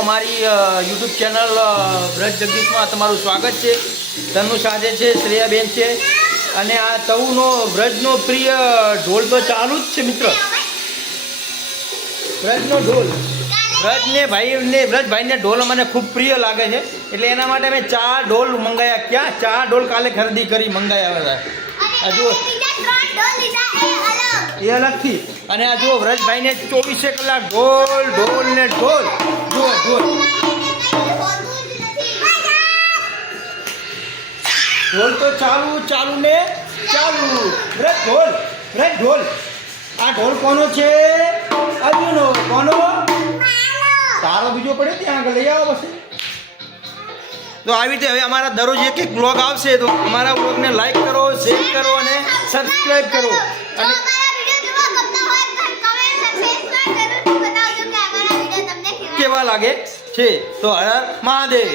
અમારી YouTube channel Vraj જગદીશમાં તમારું સ્વાગત છે। તનુ સાથે છે, શ્રેયાબેન છે અને આ તવુનો વ્રજનો પ્રિય ઢોલ તો ચાલુ જ છે મિત્ર। વ્રજનો ઢોલ વ્રજભાઈને ઢોલ મને ખૂબ પ્રિય લાગે છે, એટલે એના માટે મેં 4 ઢોલ મંગાયા। ક્યાં 4 ઢોલ કાલે ખરીદી કરી મંગાયા હતા। આ જુઓ એ અલગથી, અને આ જુઓ વ્રજભાઈને 24 કલાક ઢોલ ઢોલ ને ઢોલ। જુઓ ઢોલ ઢોલ તો ચાલુ ને ચાલુ। વ્રજ ઢોલ આ ઢોલ કોનો છે? અર્જુનો। કોનો? તારો બીજો પડે ત્યાં આગળ લઈ આવો પછી। તો આવી રીતે હવે અમારા દરરોજ એક બ્લોગ આવશે, તો અમારા બ્લોગને લાઈક કરો, શેર કરો અને સબસ્ક્રાઇબ કરો। અને કેવા લાગે છે? તો હર મહાદેવ।